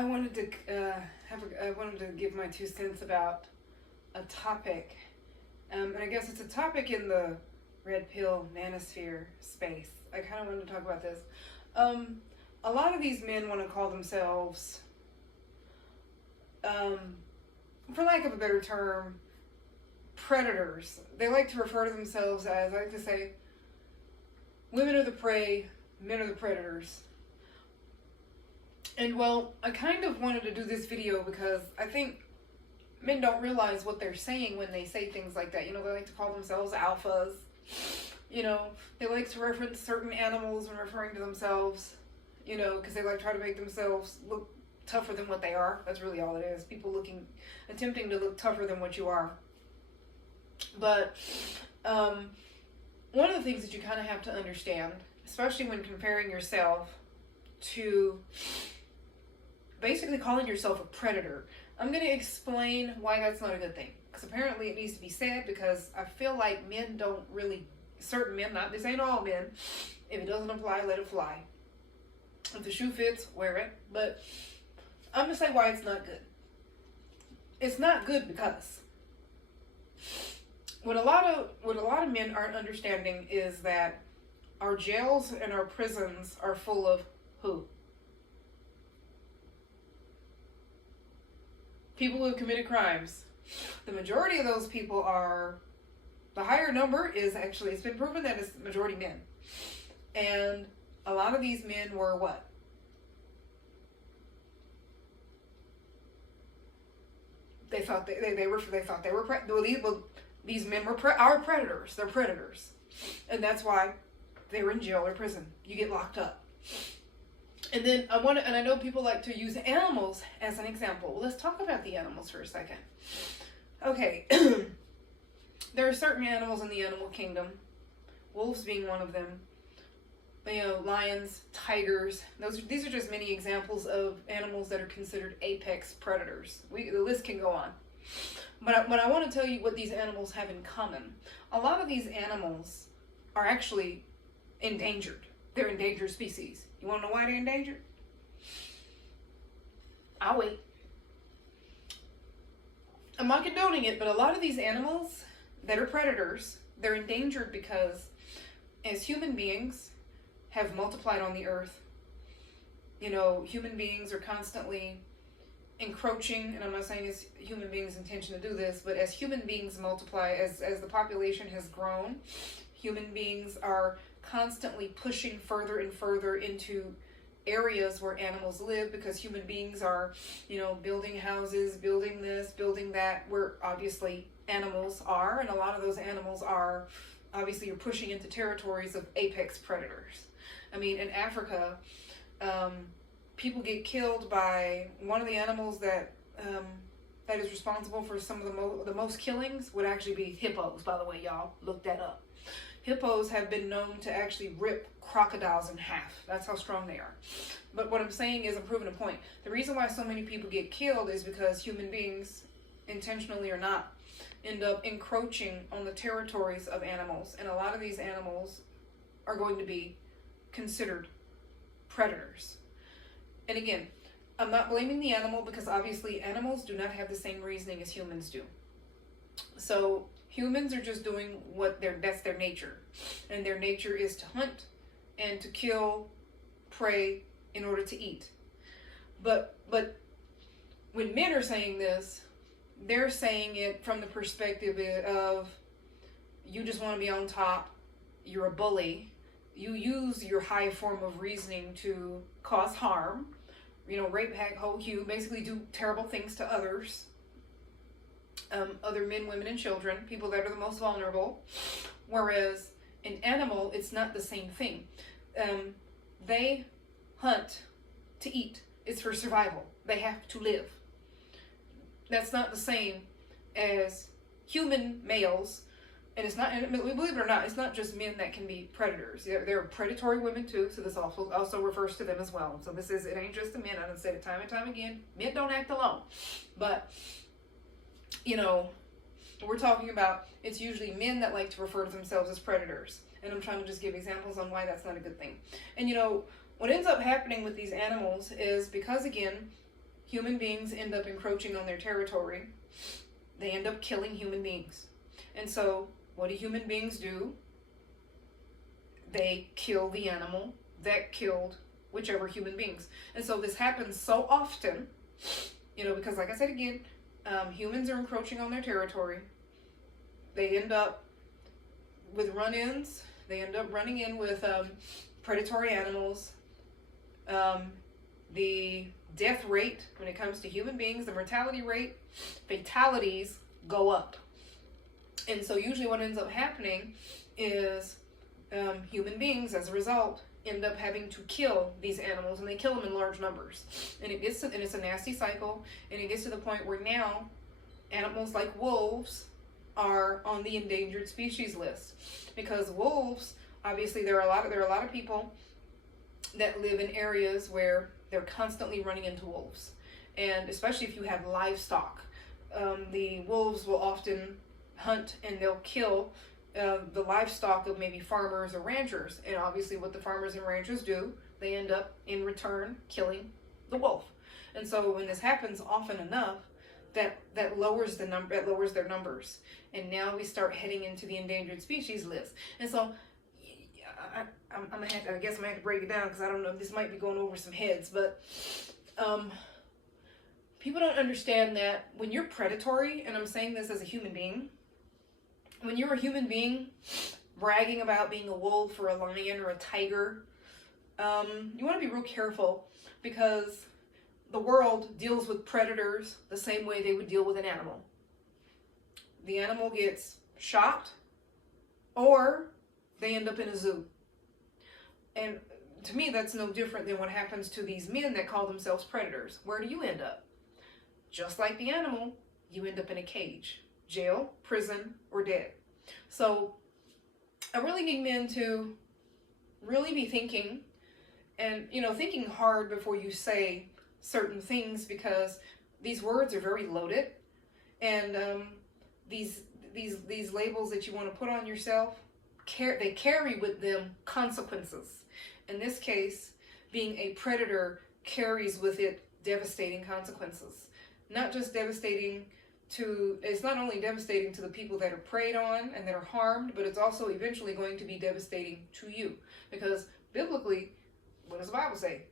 I wanted to I wanted to give my 2 cents about a topic, and I guess it's a topic in the red pill manosphere space. I kind of wanted to talk about this. Um, a lot of these men want to call themselves, um, for lack of a better term, predators. They like to refer to themselves as, I like to say, women are the prey, men are the predators. And well, I kind of wanted to do this video because I think men don't realize what they're saying when they say things like that. You know, they like to call themselves alphas. You know, they like to reference certain animals when referring to themselves, you know, because they like to try to make themselves look tougher than what they are. That's really all it is. People attempting to look tougher than what you are. But one of the things that you kind of have to understand, especially when comparing yourself to basically calling yourself a predator, I'm going to explain why that's not a good thing. Because apparently it needs to be said, because I feel like men don't really, certain men, not this ain't all men, if it doesn't apply, let it fly. If the shoe fits, wear it. But I'm going to say why it's not good. It's not good because what a lot of men aren't understanding is that our jails and our prisons are full of who? People who have committed crimes. The majority of those people are, the higher number is actually, it's been proven that it's majority men. And a lot of these men were what? They thought these men are predators. They're predators. And that's why they were in jail or prison. You get locked up. And then I know people like to use animals as an example. Well, let's talk about the animals for a second. Okay, there are certain animals in the animal kingdom, wolves being one of them. You know, lions, tigers. These are just many examples of animals that are considered apex predators. The list can go on. But I want to tell you what these animals have in common. A lot of these animals are actually endangered. They're endangered species. You want to know why they're endangered? I'll wait. I'm not condoning it, but a lot of these animals that are predators, they're endangered because as human beings have multiplied on the earth, you know, human beings are constantly encroaching, and I'm not saying it's human beings' intention to do this, but as human beings multiply, as the population has grown, human beings are constantly pushing further and further into areas where animals live, because human beings are, you know, building houses, building this, building that, where obviously animals are, and a lot of those animals are, obviously you're pushing into territories of apex predators. I mean, in Africa, people get killed by one of the animals that is responsible for some of the most killings would actually be hippos, by the way, y'all. Look that up. Hippos have been known to actually rip crocodiles in half. That's how strong they are. But what I'm saying is, I'm proving a point. The reason why so many people get killed is because human beings, intentionally or not, end up encroaching on the territories of animals. And a lot of these animals are going to be considered predators. And again, I'm not blaming the animal, because obviously animals do not have the same reasoning as humans do. So humans are just doing that's their nature. And their nature is to hunt and to kill prey in order to eat. But when men are saying this, they're saying it from the perspective of, you just want to be on top, you're a bully, you use your high form of reasoning to cause harm, you know, rape, hack, hoe, hew, basically do terrible things to others. Other men, women, and children, people that are the most vulnerable. Whereas an animal, it's not the same thing. They hunt to eat. It's for survival. They have to live. That's not the same as human males. And it's not, and believe it or not, it's not just men that can be predators. There are predatory women too, so this also refers to them as well. So it ain't just the men. I've said it time and time again. Men don't act alone. But, you know, we're talking about, it's usually men that like to refer to themselves as predators. And I'm trying to just give examples on why that's not a good thing. And, you know, what ends up happening with these animals is, because, again, human beings end up encroaching on their territory, they end up killing human beings. And so what do human beings do? They kill the animal that killed whichever human beings. And so this happens so often, because like I said again, humans are encroaching on their territory. They end up with run-ins. They end up running in with predatory animals. The death rate when it comes to human beings, the mortality rate, fatalities go up. And so usually what ends up happening is human beings, as a result, end up having to kill these animals, and they kill them in large numbers. And it's a nasty cycle, and it gets to the point where now animals like wolves are on the endangered species list, because wolves, obviously, there are a lot of people that live in areas where they're constantly running into wolves, and especially if you have livestock, the wolves will often hunt and they'll kill the livestock of maybe farmers or ranchers. And obviously what the farmers and ranchers do, they end up in return killing the wolf. And so when this happens often enough, that lowers their numbers, and now we start heading into the endangered species list. And so I guess I'm gonna have to break it down, because I don't know, this might be going over some heads, but people don't understand that when you're predatory, and I'm saying this as a human being, when you're a human being bragging about being a wolf or a lion or a tiger, you want to be real careful, because the world deals with predators the same way they would deal with an animal. The animal gets shot, or they end up in a zoo. And to me, that's no different than what happens to these men that call themselves predators. Where do you end up? Just like the animal, you end up in a cage. Jail, prison, or dead. So I really need men to really be thinking, and thinking hard before you say certain things, because these words are very loaded, and these labels that you want to put on yourself, they carry with them consequences. In this case, being a predator carries with it devastating consequences. Not just devastating it's not only devastating to the people that are preyed on and that are harmed, but it's also eventually going to be devastating to you. Because biblically, what does the Bible say?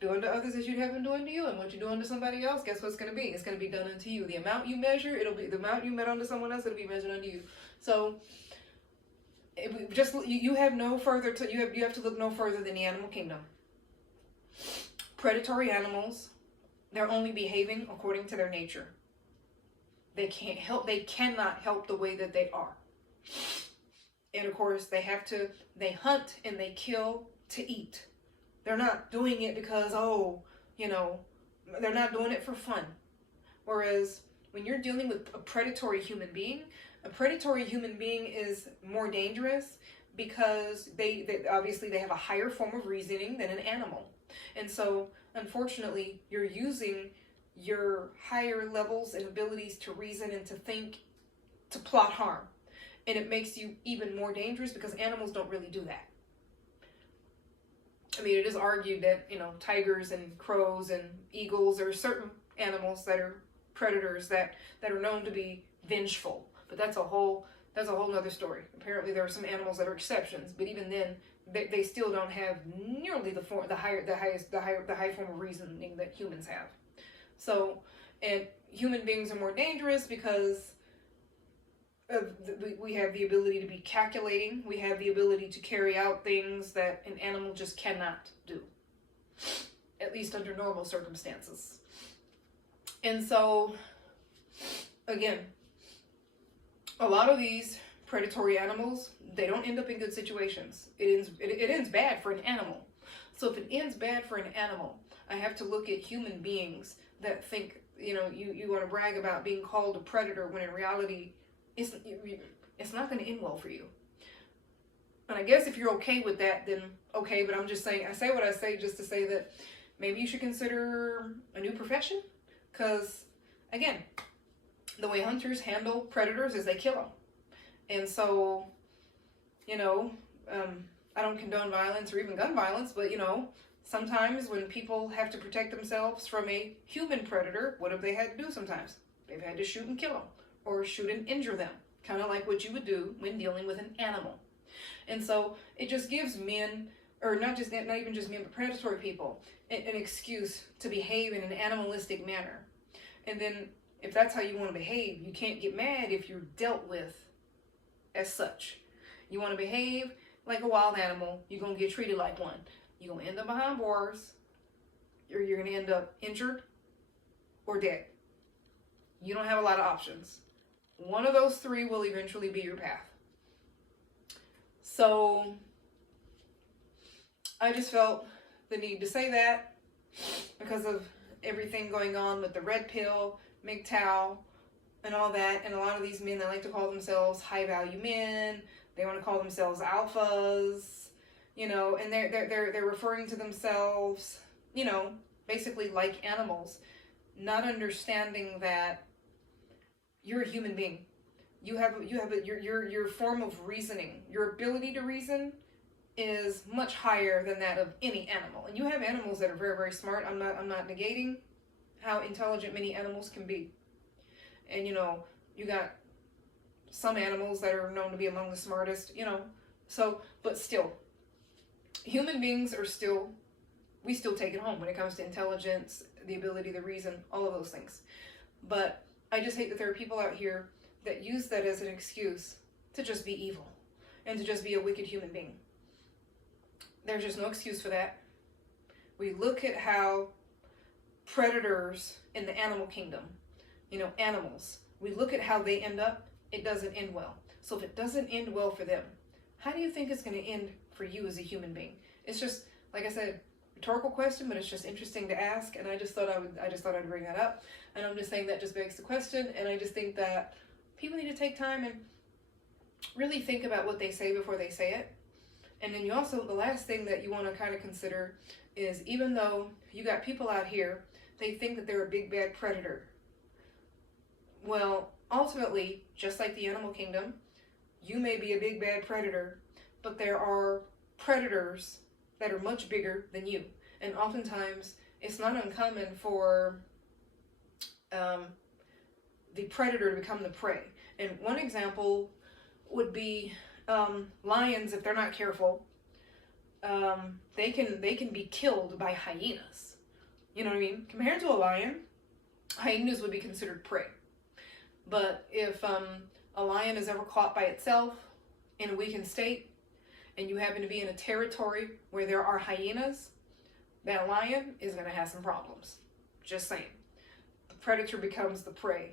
Do unto others as you'd have them do unto you, and what you do unto somebody else, guess what's going to be? It's going to be done unto you. The amount you measure, it'll be the amount you met unto someone else, it'll be measured unto you. So you have to look no further than the animal kingdom. Predatory animals, they're only behaving according to their nature. They cannot help the way that they are. And of course, they hunt and they kill to eat. They're not doing it because, they're not doing it for fun. Whereas when you're dealing with a predatory human being is more dangerous, because they obviously have a higher form of reasoning than an animal. And so, unfortunately, you're using your higher levels and abilities to reason and to think to plot harm. And it makes you even more dangerous, because animals don't really do that. I mean, it is argued that, tigers and crows and eagles are certain animals that are predators that are known to be vengeful. But that's a whole nother story. Apparently there are some animals that are exceptions, but even then, they still don't have nearly the high form of reasoning that humans have. So, and human beings are more dangerous because we have the ability to be calculating. We have the ability to carry out things that an animal just cannot do, at least under normal circumstances. And so, again, a lot of these predatory animals, they don't end up in good situations. It ends bad for an animal. So if it ends bad for an animal, I have to look at human beings that think, you want to brag about being called a predator, when in reality, it's not going to end well for you. And I guess if you're okay with that, then okay, but I'm just saying, I say what I say just to say that maybe you should consider a new profession. Because, again, the way hunters handle predators is they kill them. And so, I don't condone violence or even gun violence, but, Sometimes when people have to protect themselves from a human predator, what have they had to do sometimes? They've had to shoot and kill them, or shoot and injure them, kind of like what you would do when dealing with an animal. And so it just gives men, or not even just men, but predatory people, an excuse to behave in an animalistic manner. And then if that's how you want to behave, you can't get mad if you're dealt with as such. You want to behave like a wild animal, you're going to get treated like one. You're going to end up behind bars, or you're going to end up injured or dead. You don't have a lot of options. One of those three will eventually be your path. So I just felt the need to say that because of everything going on with the red pill, MGTOW, and all that. And a lot of these men, they like to call themselves high value men. They want to call themselves alphas, you know, and they're referring to themselves, you know, basically like animals, not understanding that you're a human being. Your form of reasoning, your ability to reason is much higher than that of any animal. And you have animals that are very, very smart. I'm not negating how intelligent many animals can be. And you know, you got some animals that are known to be among the smartest, you know. So, but still, human beings are still, we still take it home when it comes to intelligence, the ability to reason, all of those things. But I just hate that there are people out here that use that as an excuse to just be evil and to just be a wicked human being. There's just no excuse for that. We look at how predators in the animal kingdom, you know, animals, we look at how they end up, it doesn't end well. So if it doesn't end well for them, how do you think it's going to end for you as a human being? It's just, like I said, rhetorical question, but it's just interesting to ask, and I just thought I'd bring that up. And I'm just saying that just begs the question, and I just think that people need to take time and really think about what they say before they say it. And then you also, the last thing that you want to kind of consider is, even though you got people out here, they think that they're a big bad predator. Well, ultimately, just like the animal kingdom, you may be a big bad predator, but there are predators that are much bigger than you. And oftentimes, it's not uncommon for the predator to become the prey. And one example would be lions. If they're not careful, they can be killed by hyenas. You know what I mean? Compared to a lion, hyenas would be considered prey. But if a lion is ever caught by itself in a weakened state, and you happen to be in a territory where there are hyenas, that lion is going to have some problems. Just saying. The predator becomes the prey.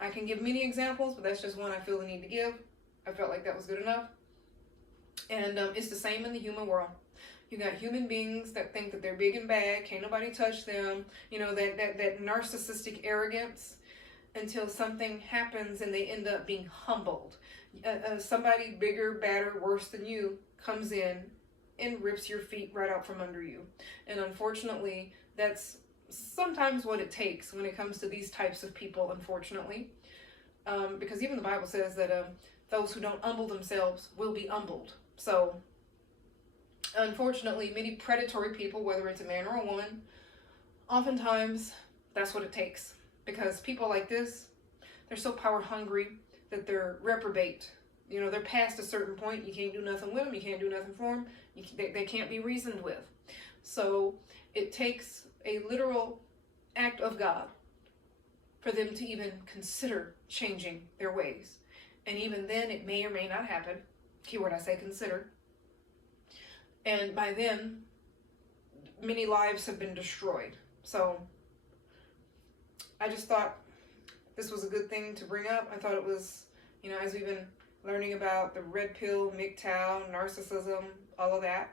I can give many examples, but that's just one I feel the need to give. I felt like that was good enough. And it's the same in the human world. You got human beings that think that they're big and bad, can't nobody touch them. You know, that narcissistic arrogance, until something happens and they end up being humbled. Somebody bigger, badder, worse than you comes in and rips your feet right out from under you. And unfortunately, that's sometimes what it takes when it comes to these types of people, unfortunately. Because even the Bible says that those who don't humble themselves will be humbled. So, unfortunately, many predatory people, whether it's a man or a woman, oftentimes that's what it takes. Because people like this, they're so power hungry that they're reprobate. You know, they're past a certain point. You can't do nothing with them. You can't do nothing for them. They can't be reasoned with. So it takes a literal act of God for them to even consider changing their ways. And even then, it may or may not happen. Keyword I say consider. And by then, many lives have been destroyed. So I just thought this was a good thing to bring up. I thought it was, you know, as we've been learning about the red pill, MGTOW, narcissism, all of that,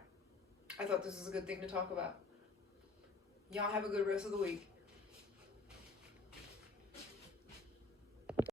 I thought this was a good thing to talk about. Y'all have a good rest of the week.